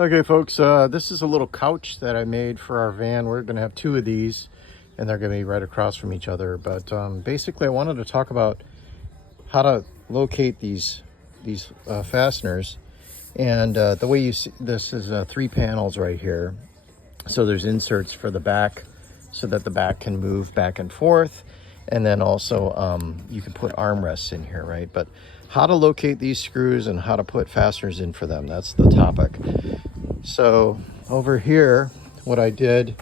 Okay folks, this is a little couch that I made for our van. We're going to have two of these and they're going to be right across from each other. But basically I wanted to talk about how to locate these fasteners. And the way you see this is 3 panels right here. So there's inserts for the back so that the back can move back and forth. And then also you can put armrests in here, right? But how to locate these screws and how to put fasteners in for them, that's the topic. So over here, what I did,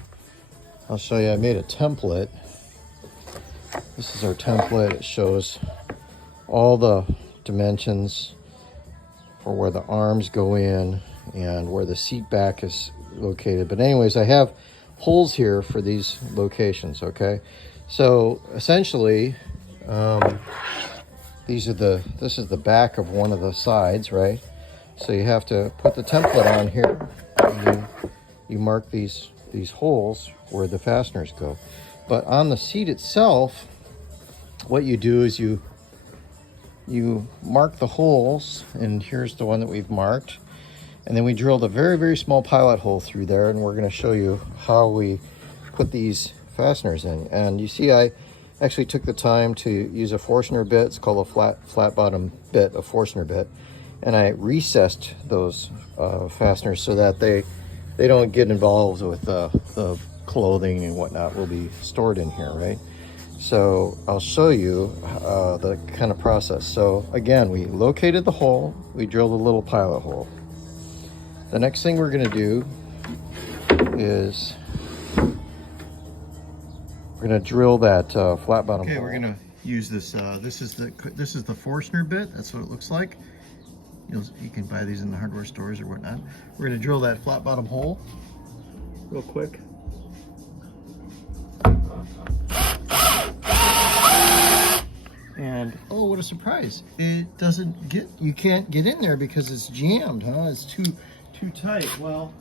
I'll show you, I made a template. This is our template. It shows all the dimensions for where the arms go in and where the seat back is located. But anyways, I have holes here for these locations, okay? So essentially, this is the back of one of the sides, right? So you have to put the template on here and you mark these holes where the fasteners go. But on the seat itself, what you do is you mark the holes, and here's the one that we've marked. And then we drilled a very, very small pilot hole through there, and we're going to show you how we put these fasteners in. And you see, I actually took the time to use a Forstner bit. It's called a flat bottom bit, a Forstner bit. And I recessed those fasteners so that they don't get involved with the clothing and whatnot will be stored in here, right? So I'll show you the kind of process. So again, we located the hole, we drilled a little pilot hole. The next thing we're going to do is we're going to drill that flat bottom hole. Okay, we're going to use this. This is the Forstner bit. That's what it looks like. You can buy these in the hardware stores or whatnot. We're going to drill that flat bottom hole real quick. And oh, what a surprise! It doesn't get. You can't get in there because it's jammed, huh? It's too tight. Well,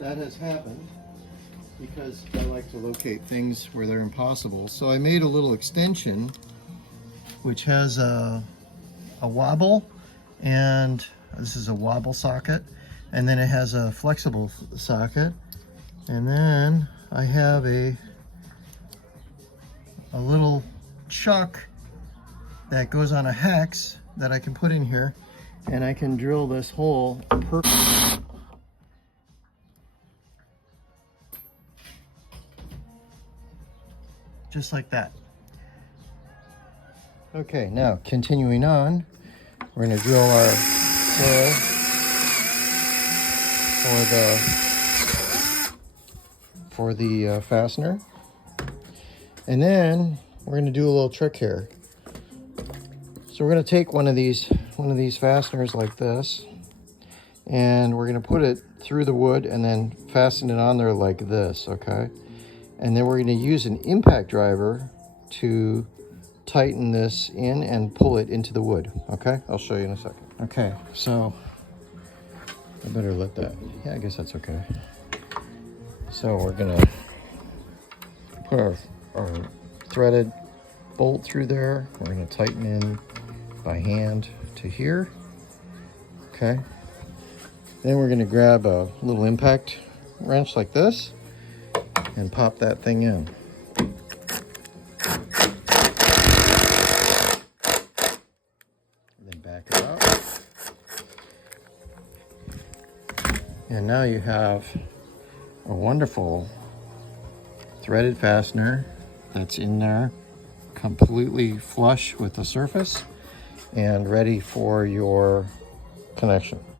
that has happened because I like to locate things where they're impossible. So I made a little extension which has a wobble, and this is a wobble socket, and then it has a flexible socket, and then I have a little chuck that goes on a hex that I can put in here, and I can drill this hole perfectly. Just like that. Okay, now continuing on, we're going to drill our hole for the fastener, and then we're going to do a little trick here. So we're going to take one of these fasteners like this, and we're going to put it through the wood and then fasten it on there like this, okay? And then we're going to use an impact driver to tighten this in and pull it into the wood, okay? I'll show you in a second. Okay, so I better let that, yeah, I guess that's okay. So we're going to put our threaded bolt through there. We're going to tighten in by hand to here, okay? Then we're going to grab a little impact wrench like this and pop that thing in. And then back it up. And now you have a wonderful threaded fastener that's in there, completely flush with the surface and ready for your connection.